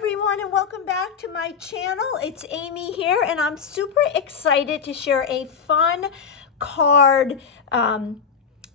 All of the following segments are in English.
everyone, and welcome back to my channel. It's Amy here, and I'm super excited to share a fun card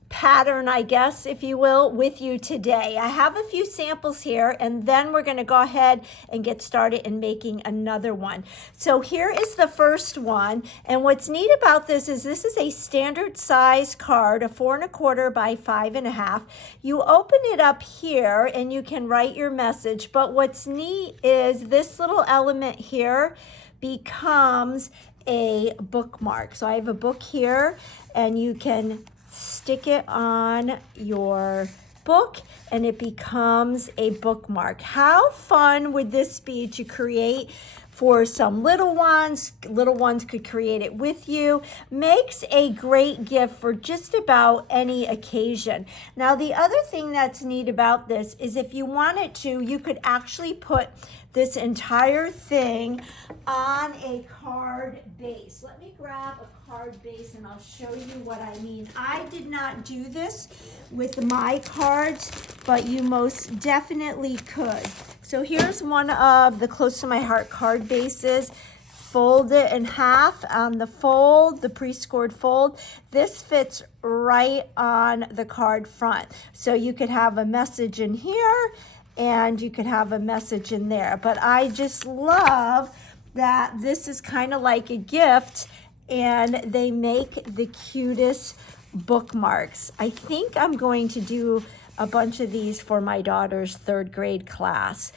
pattern, I guess, if you will, with you today. I have a few samples here, and then we're going to go ahead and get started in making another one. So here is the first one, and what's neat about this is a standard size card, a 4 1/4 by 5 1/2. You open it up here and you can write your message, but what's neat is this little element here becomes a bookmark. So I have a book here, and you can stick it on your book and it becomes a bookmark. How fun would this be to create for some little ones? Little ones could create it with you. Makes a great gift for just about any occasion. Now, the other thing that's neat about this is if you wanted to, you could actually put this entire thing on a card base. Let me grab a card base and I'll show you what I mean. I did not do this with my cards, but you most definitely could. So here's one of the Close to My Heart card bases. Fold it in half on the fold, the pre-scored fold. This fits right on the card front. So you could have a message in here and you could have a message in there. But I just love that this is kind of like a gift, and they make the cutest bookmarks. I think I'm going to do a bunch of these for my daughter's 3rd grade class.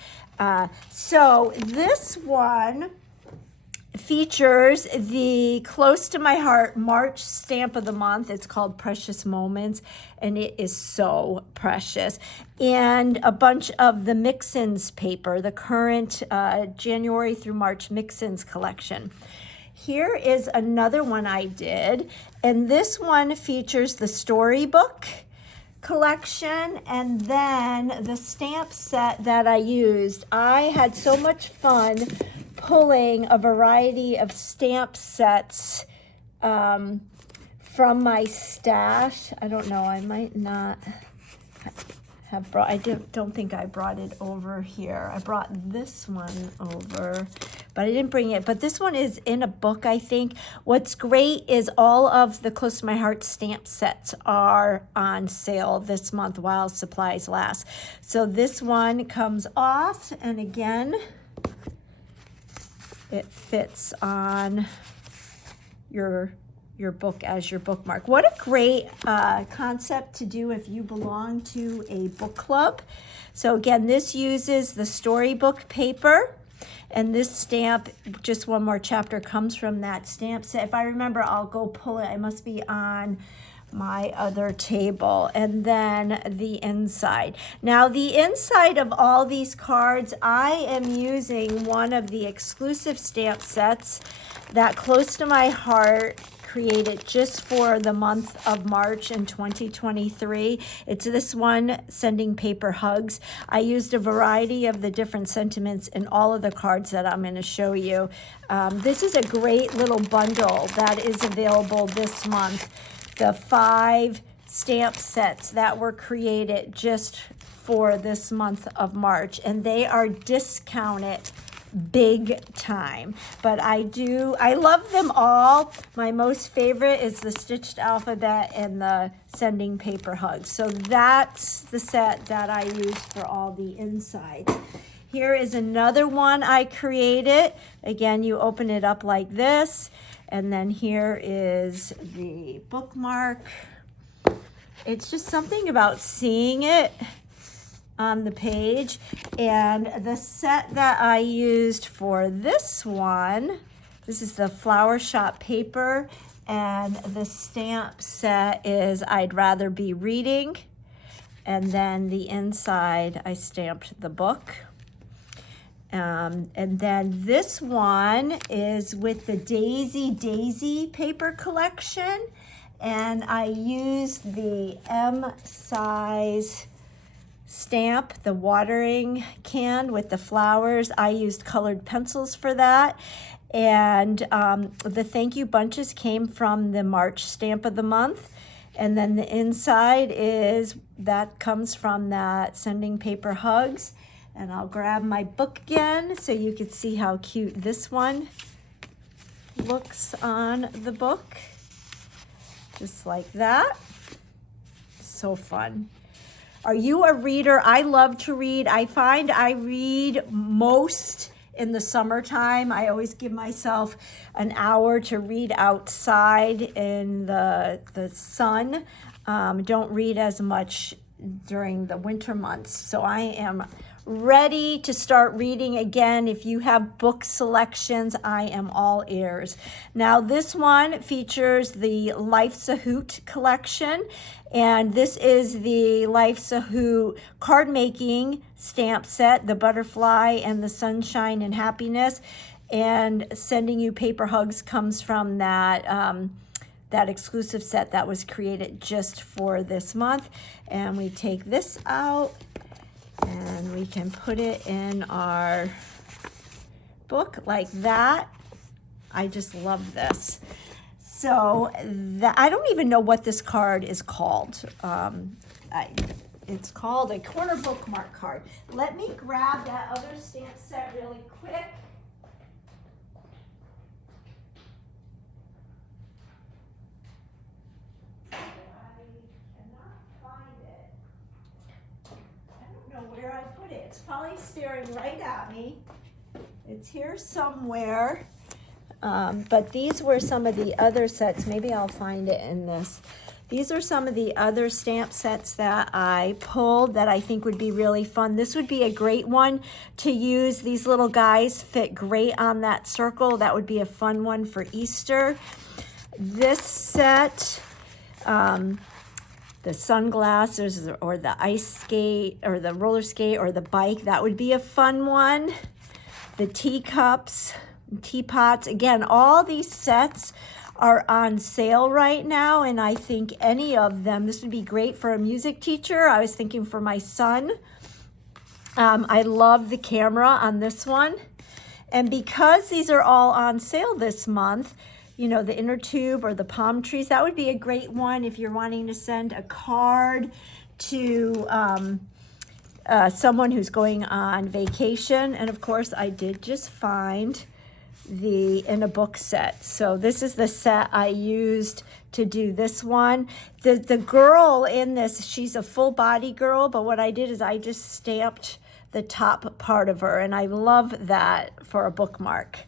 So this one features the Close to My Heart March stamp of the month. It's called Precious Moments, and it is so precious. And a bunch of the Mix-Ins paper, the current January through March Mix-Ins collection. Here is another one I did, and this one features the storybook collection and then the stamp set that I used. I had so much fun pulling a variety of stamp sets from my stash. I don't know, I might not have brought, I don't think I brought it over here. I brought this one over, but I didn't bring it. But this one is in a book, I think. What's great is all of the Close to My Heart stamp sets are on sale this month while supplies last. So this one comes off, and again, it fits on your book as your bookmark. What a great concept to do if you belong to a book club. So again, this uses the storybook paper, and this stamp, just one more chapter, comes from that stamp set. If I remember, I'll go pull it. It must be on my other table. And then the inside. Now, the inside of all these cards, I am using one of the exclusive stamp sets that Close to My Heart created just for the month of March in 2023. It's this one, Sending Paper Hugs. I used a variety of the different sentiments in all of the cards that I'm going to show you. This is a great little bundle that is available this month. The 5 stamp sets that were created just for this month of March, and they are discounted big time. But I love them all. My most favorite is the Stitched Alphabet and the Sending Paper Hugs. So that's the set that I use for all the insides. Here is another one I created. Again, you open it up like this, and then here is the bookmark. It's just something about seeing it on the page. And the set that I used for this one, this is the Flower Shop paper, and the stamp set is I'd Rather Be Reading, and then the inside I stamped the book. And then this one is with the Daisy paper collection, and I used the M size stamp, the watering can with the flowers. I used colored pencils for that. And the thank you bunches came from the March stamp of the month. And then the inside is, that comes from that Sending Paper Hugs. And I'll grab my book again so you can see how cute this one looks on the book. Just like that. So fun. Are you a reader? I love to read. I find I read most in the summertime. I always give myself an hour to read outside in the sun. Don't read as much during the winter months. So I am ready to start reading again. If you have book selections, I am all ears. Now this one features the Life's a Hoot collection, and this is the Life's a Hoot card making stamp set, the butterfly and the sunshine and happiness, and Sending You Paper Hugs comes from that that exclusive set that was created just for this month. And we take this out and we can put it in our book like that. I just love this. So I don't even know what this card is called. It's called a corner bookmark card. Let me grab that other stamp set really quick. Where I put it. It's probably staring right at me. It's here somewhere. But these were some of the other sets. Maybe I'll find it in this. These are some of the other stamp sets that I pulled that I think would be really fun. This would be a great one to use. These little guys fit great on that circle. That would be a fun one for Easter. This set, the sunglasses or the ice skate or the roller skate or the bike, that would be a fun one. The teacups, teapots, again, all these sets are on sale right now, and I think any of them, this would be great for a music teacher. I was thinking for my son. I love the camera on this one. And because these are all on sale this month, you know, the inner tube or the palm trees, that would be a great one if you're wanting to send a card to someone who's going on vacation. And of course, I did just find the in a book set. So this is the set I used to do this one. The girl in this, she's a full body girl, but what I did is I just stamped the top part of her, and I love that for a bookmark.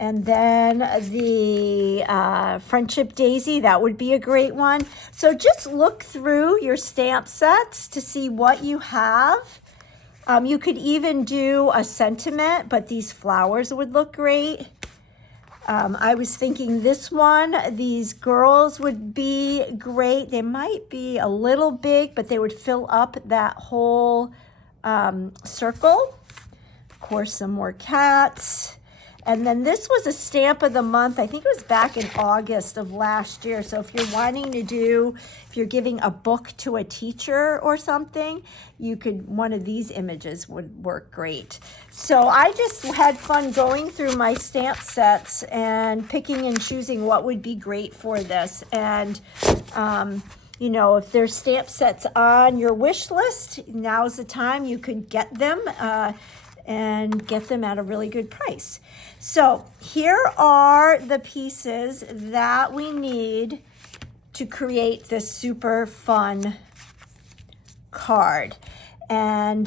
And then the Friendship Daisy, that would be a great one. So just look through your stamp sets to see what you have. You could even do a sentiment, but these flowers would look great. I was thinking this one, these girls would be great. They might be a little big, but they would fill up that whole circle. Of course, some more cats. And then this was a stamp of the month. I think it was back in August of last year. So if you're wanting to do, if you're giving a book to a teacher or something, you could, one of these images would work great. So I just had fun going through my stamp sets and picking and choosing what would be great for this. And, you know, if there's stamp sets on your wish list, now's the time you could get them and get them at a really good price. So here are the pieces that we need to create this super fun card. And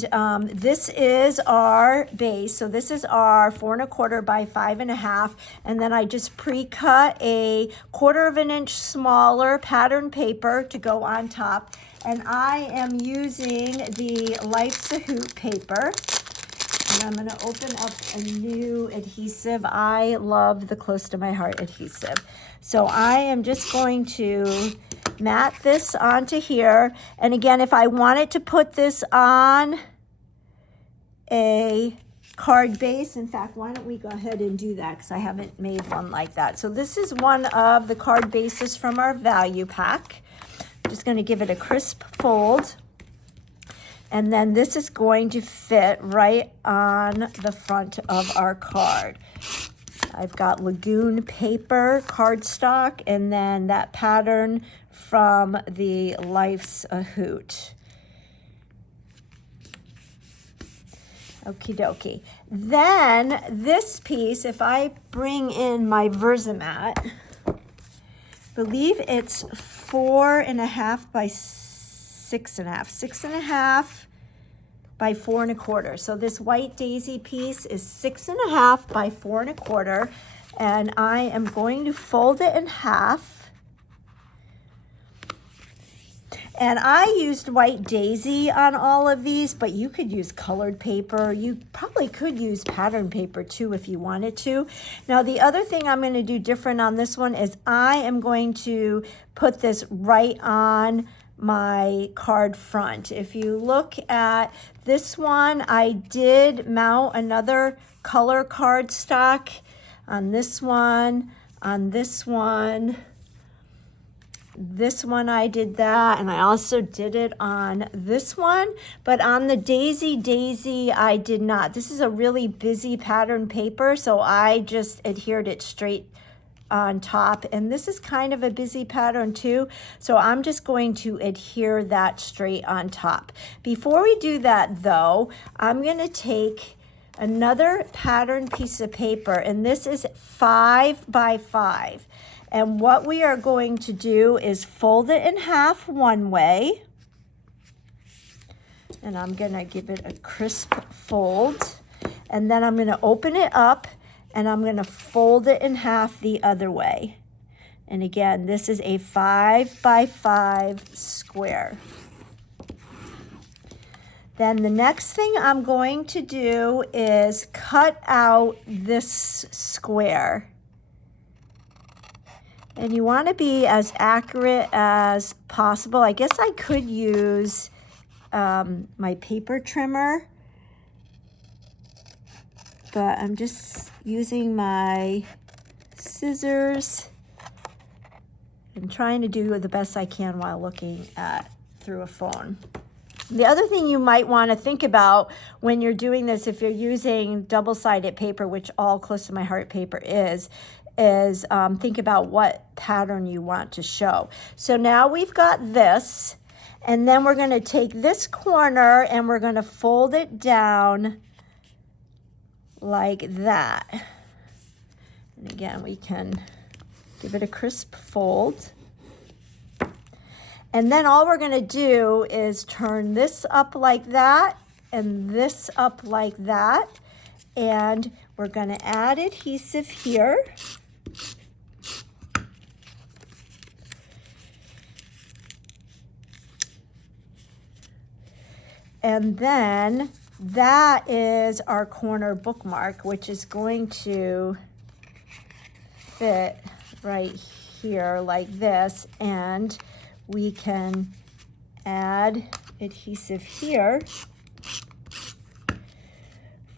this is our base. So this is our 4 1/4 by 5 1/2. And then I just pre-cut a 1/4 of an inch smaller pattern paper to go on top. And I am using the Life's a Hoot paper. And I'm going to open up a new adhesive. I love the Close to My Heart adhesive. So I am just going to mat this onto here. And again, if I wanted to put this on a card base, in fact, why don't we go ahead and do that, because I haven't made one like that. So this is one of the card bases from our value pack. I'm just going to give it a crisp fold. And then this is going to fit right on the front of our card. I've got Lagoon paper, cardstock, and then that pattern from the Life's a Hoot. Okie dokie. Then this piece, if I bring in my Versamat, believe it's 4.5 by 6.5, 6.5 by 4.25. So this white daisy piece is 6.5 by 4.25, and I am going to fold it in half. And I used white daisy on all of these, but you could use colored paper. You probably could use pattern paper too if you wanted to. Now the other thing I'm going to do different on this one is I am going to put this right on my card front. If you look at this one, I did mount another color cardstock on this one, on this one. This one I did that, and I also did it on this one, but on the daisy I did not. This is a really busy pattern paper, so I just adhered it straight on top, and this is kind of a busy pattern too, so I'm just going to adhere that straight on top. Before we do that though, I'm going to take another pattern piece of paper, and this is 5 by 5. And what we are going to do is fold it in half one way. And I'm going to give it a crisp fold. And then I'm going to open it up and I'm going to fold it in half the other way. And again, this is a 5 by 5 square. Then the next thing I'm going to do is cut out this square. And you want to be as accurate as possible. I guess I could use my paper trimmer, but I'm just using my scissors and trying to do the best I can while looking at through a phone. The other thing you might want to think about when you're doing this, if you're using double-sided paper, which all Close to My Heart paper is think about what pattern you want to show. So now we've got this, and then we're going to take this corner and we're going to fold it down like that. And again, we can give it a crisp fold. And then all we're going to do is turn this up like that and this up like that. And we're going to add adhesive here. And then that is our corner bookmark, which is going to fit right here like this. And we can add adhesive here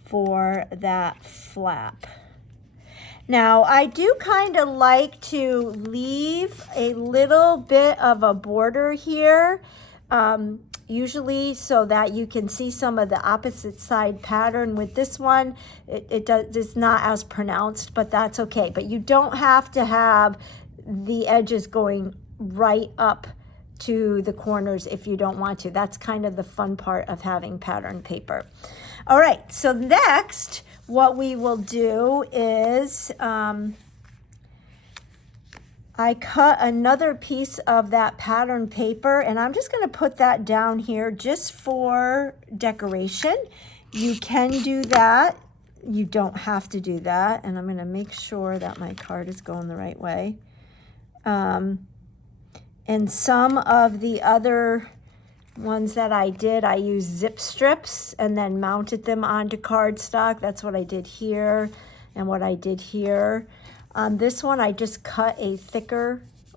for that flap. Now, I do kind of like to leave a little bit of a border here, usually so that you can see some of the opposite side pattern. With this one, it's not as pronounced, but that's okay. But you don't have to have the edges going right up to the corners if you don't want to. That's kind of the fun part of having pattern paper. All right, so next, what we will do is I cut another piece of that pattern paper, and I'm just going to put that down here just for decoration. You can do that. You don't have to do that. And I'm going to make sure that my card is going the right way. And some of the other ones that I did, I used zip strips and then mounted them onto cardstock. That's what I did here and what I did here. On this one, I just cut a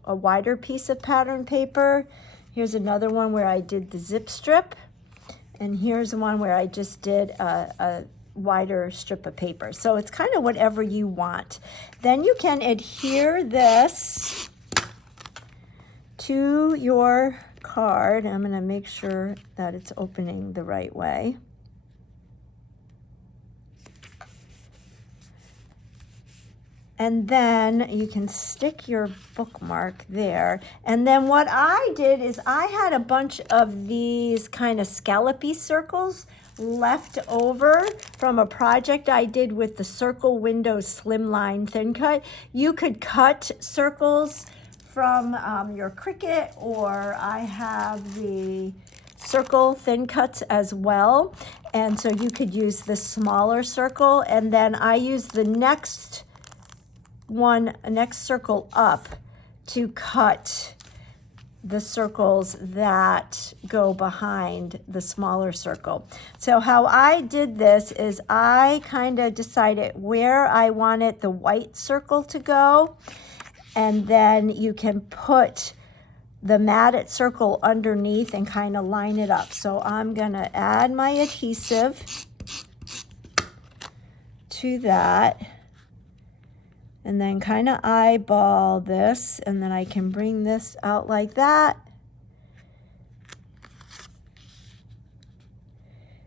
wider piece of pattern paper. Here's another one where I did the zip strip. And here's one where I just did a wider strip of paper. So it's kind of whatever you want. Then you can adhere this to your card. I'm going to make sure that it's opening the right way. And then you can stick your bookmark there. And then what I did is I had a bunch of these kind of scallopy circles left over from a project I did with the Circle Windows Slimline Thin Cut. You could cut circles from your Cricut, or I have the circle thin cuts as well. And so you could use the smaller circle. And then I use the next circle up to cut the circles that go behind the smaller circle. So how I did this is I kind of decided where I wanted the white circle to go, and then you can put the matted circle underneath and kind of line it up. So I'm gonna add my adhesive to that, and then kind of eyeball this, and then I can bring this out like that,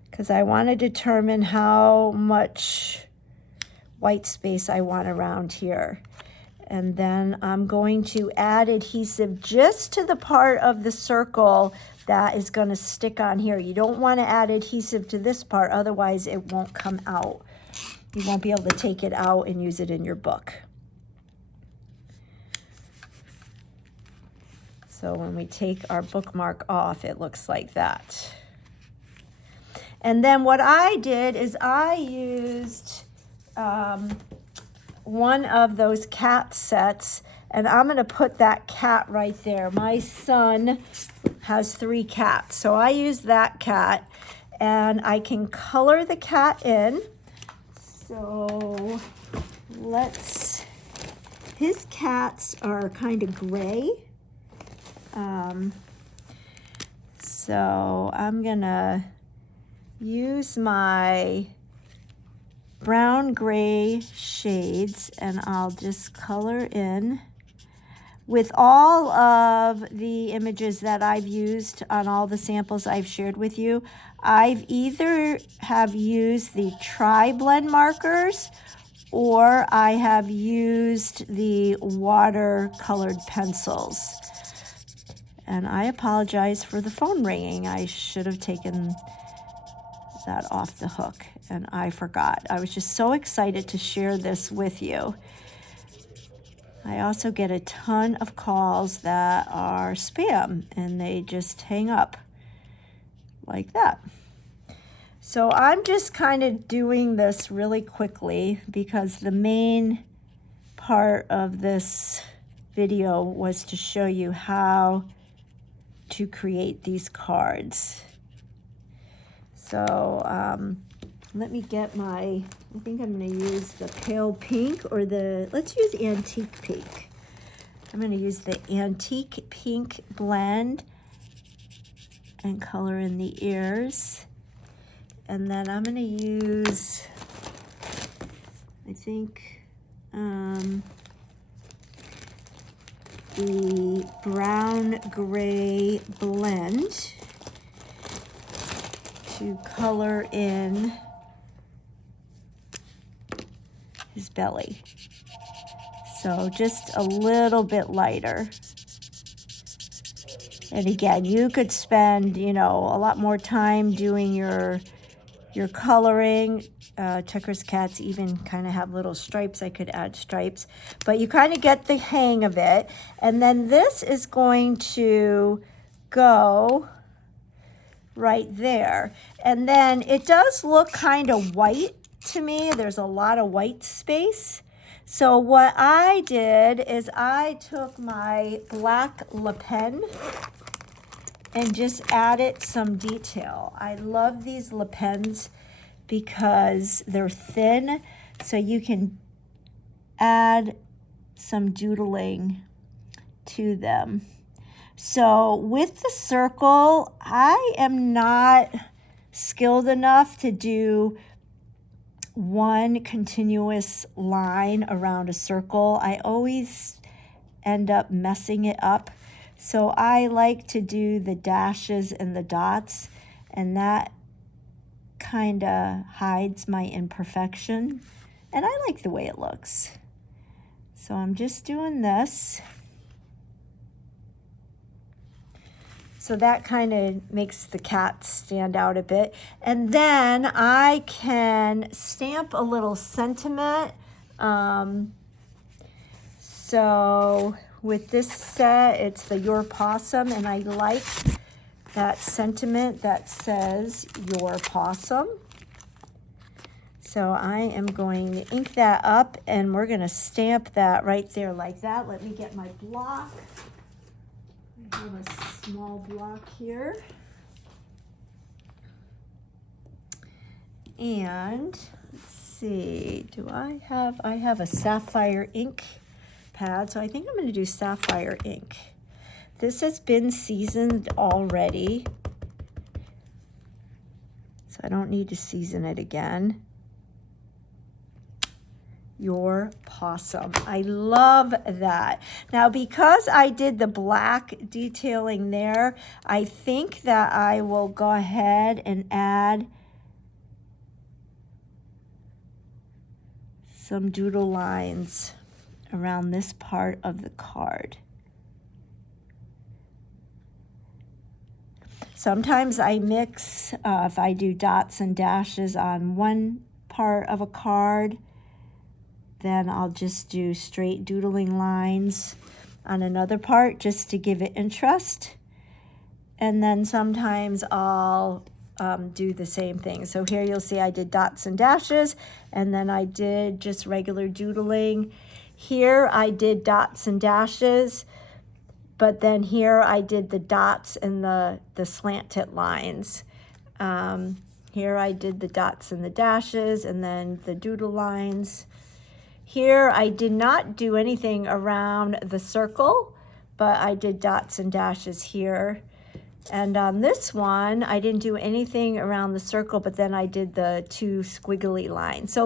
because I want to determine how much white space I want around here. And then I'm going to add adhesive just to the part of the circle that is going to stick on here. You don't want to add adhesive to this part, otherwise it won't come out. You won't be able to take it out and use it in your book. So when we take our bookmark off, it looks like that. And then what I did is I used one of those cat sets, and I'm going to put that cat right there. My son has 3 cats, so I use that cat, and I can color the cat in. So his cats are kind of gray. So I'm gonna use my brown gray shades, and I'll just color in. With all of the images that I've used on all the samples I've shared with you, I've either have used the tri-blend markers, or I have used the watercolored pencils. And I apologize for the phone ringing. I should have taken that off the hook, and I forgot. I was just so excited to share this with you. I also get a ton of calls that are spam, and they just hang up like that. So I'm just kind of doing this really quickly because the main part of this video was to show you how to create these cards. So let me get I think I'm going to use the pale pink, or let's use antique pink. I'm going to use the antique pink blend and color in the ears. And then I'm going to use, I think, the brown gray blend to color in his belly. So just a little bit lighter. And again, you could spend, a lot more time doing your coloring. Tucker's cats even kind of have little stripes. I could add stripes, but you kind of get the hang of it. And then this is going to go right there. And then it does look kind of white to me. There's a lot of white space. So what I did is I took my black Le Pen and just added some detail. I love these Le Pens because they're thin, so you can add some doodling to them. So with the circle, I am not skilled enough to do one continuous line around a circle. I always end up messing it up. So I like to do the dashes and the dots, and that kind of hides my imperfection, and I like the way it looks. So I'm just doing this. So that kind of makes the cat stand out a bit. And then I can stamp a little sentiment. So with this set, it's the Your Possum, and I like that sentiment that says Your Possum. So I am going to ink that up, and we're going to stamp that right there like that. Let me get my block. I have a small block here. And let's see, I have a sapphire ink pad, so I think I'm going to do sapphire ink. This has been seasoned already, so I don't need to season it again. Your Possum. I love that. Now, because I did the black detailing there, I think that I will go ahead and add some doodle lines around this part of the card. Sometimes I mix, if I do dots and dashes on one part of a card, then I'll just do straight doodling lines on another part just to give it interest. And then sometimes I'll do the same thing. So here you'll see I did dots and dashes, and then I did just regular doodling. Here I did dots and dashes, but then here I did the dots and the slanted lines. Here I did the dots and the dashes, and then the doodle lines. Here I did not do anything around the circle, but I did dots and dashes here. And on this one, I didn't do anything around the circle, but then I did the two squiggly lines.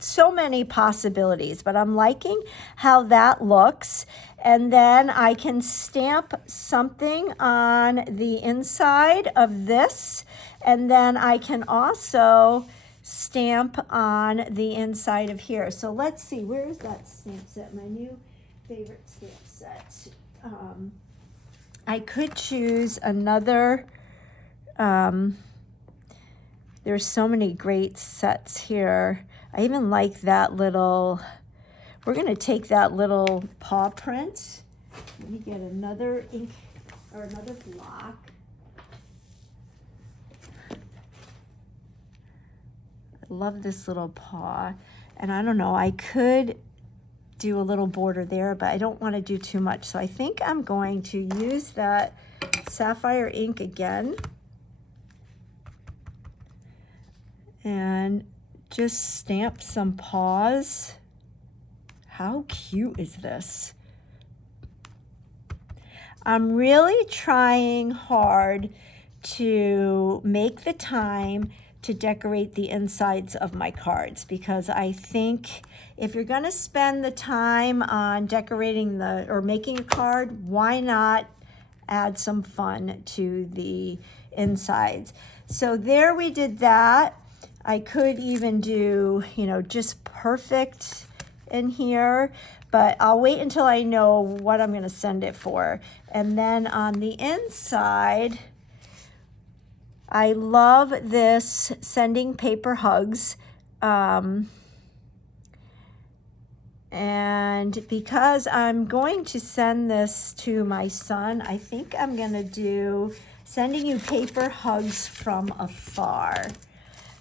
So many possibilities, but I'm liking how that looks. And then I can stamp something on the inside of this, and then I can also stamp on the inside of here. So let's see, where is that stamp set? My new favorite stamp set. I could choose another, there's so many great sets here. I even like that little, we're gonna take that little paw print. Let me get another ink or another block. I love this little paw. And I don't know, I could do a little border there, but I don't want to do too much. So I think I'm going to use that sapphire ink again and just stamp some paws. How cute is this? I'm really trying hard to make the time to decorate the insides of my cards, because I think if you're going to spend the time on decorating or making a card, why not add some fun to the insides? So there we did that. I could even do, just perfect in here, but I'll wait until I know what I'm going to send it for. And then on the inside, I love this sending paper hugs. And because I'm going to send this to my son, I think I'm going to do sending you paper hugs from afar.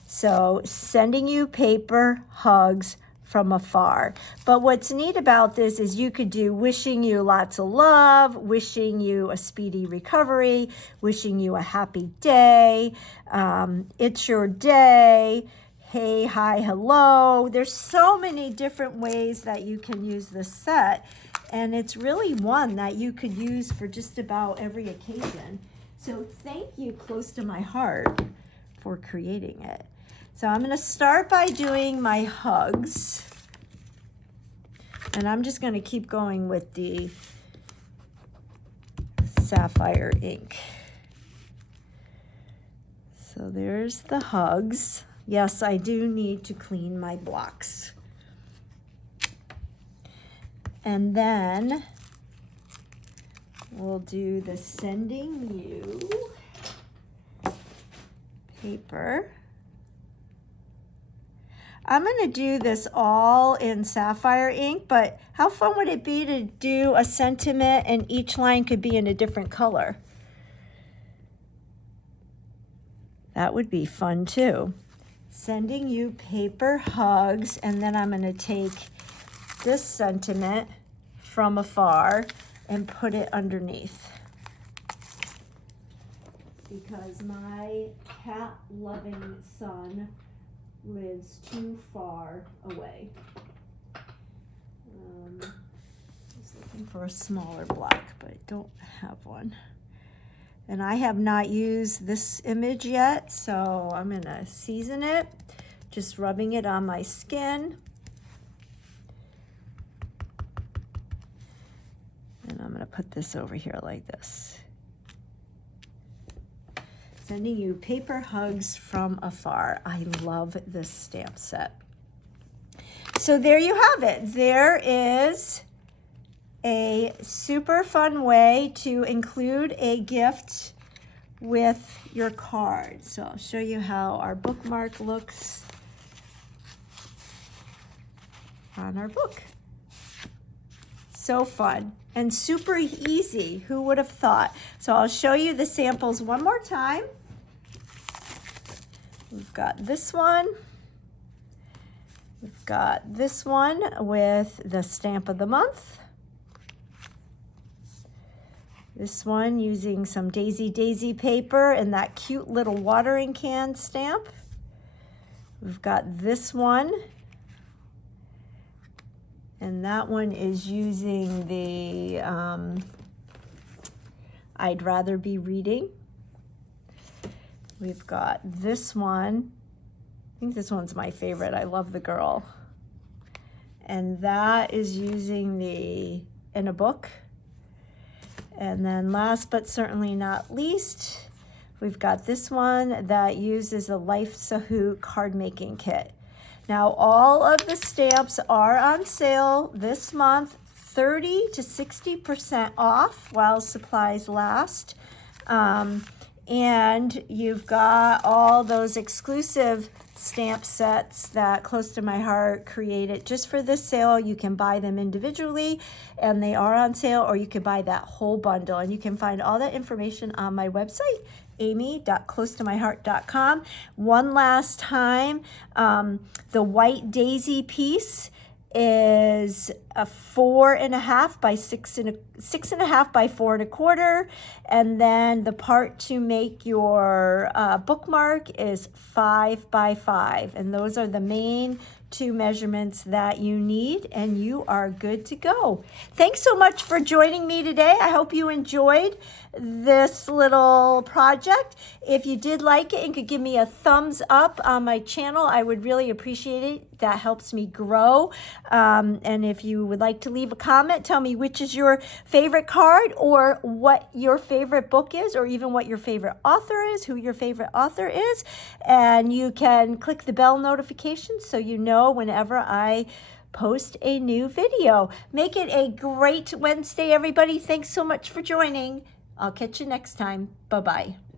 So sending you paper hugs from afar. But what's neat about this is you could do wishing you lots of love, wishing you a speedy recovery, wishing you a happy day, it's your day, hey, hi, hello. There's so many different ways that you can use this set, and it's really one that you could use for just about every occasion. So thank you, Close to My Heart, for creating it. So I'm going to start by doing my hugs, and I'm just going to keep going with the sapphire ink. So there's the hugs. Yes, I do need to clean my blocks. And then we'll do the Sending You paper. I'm going to do this all in sapphire ink, but how fun would it be to do a sentiment and each line could be in a different color? That would be fun too. Sending you paper hugs, and then I'm going to take this sentiment from afar and put it underneath. Because my cat-loving son lives too far away. Just looking for a smaller block, but I don't have one. And I have not used this image yet, so I'm gonna season it, just rubbing it on my skin. And I'm gonna put this over here like this. Sending you paper hugs from afar. I love this stamp set. So there you have it. There is a super fun way to include a gift with your card. So I'll show you how our bookmark looks on our book. So fun and super easy. Who would have thought? So I'll show you the samples one more time. We've got this one. We've got this one with the stamp of the month. This one using some Daisy paper and that cute little watering can stamp. We've got this one. And that one is using the I'd Rather Be Reading. We've got this one. I think this one's my favorite. I love the girl. And that is using the In a Book. And then last but certainly not least, we've got this one that uses a Life Sahu card making kit. Now all of the stamps are on sale this month, 30 to 60% off while supplies last. And you've got all those exclusive stamp sets that Close to My Heart created just for this sale. You can buy them individually and they are on sale, or you can buy that whole bundle. And you can find all that information on my website, amy.closetomyheart.com. One last time, the White Daisy piece is a 4.5 by 6.5 by 4.25, and then the part to make your bookmark is 5 by 5, and those are the main two measurements that you need, and you are good to go. Thanks so much for joining me today. I hope you enjoyed this little project. If you did like it and could give me a thumbs up on my channel, I would really appreciate it. That helps me grow. And if you would like to leave a comment, tell me which is your favorite card, or what your favorite book is, or even what your favorite author is, who your favorite author is. And you can click the bell notification so you know whenever I post a new video. Make it a great Wednesday, everybody. Thanks so much for joining. I'll catch you next time. Bye-bye.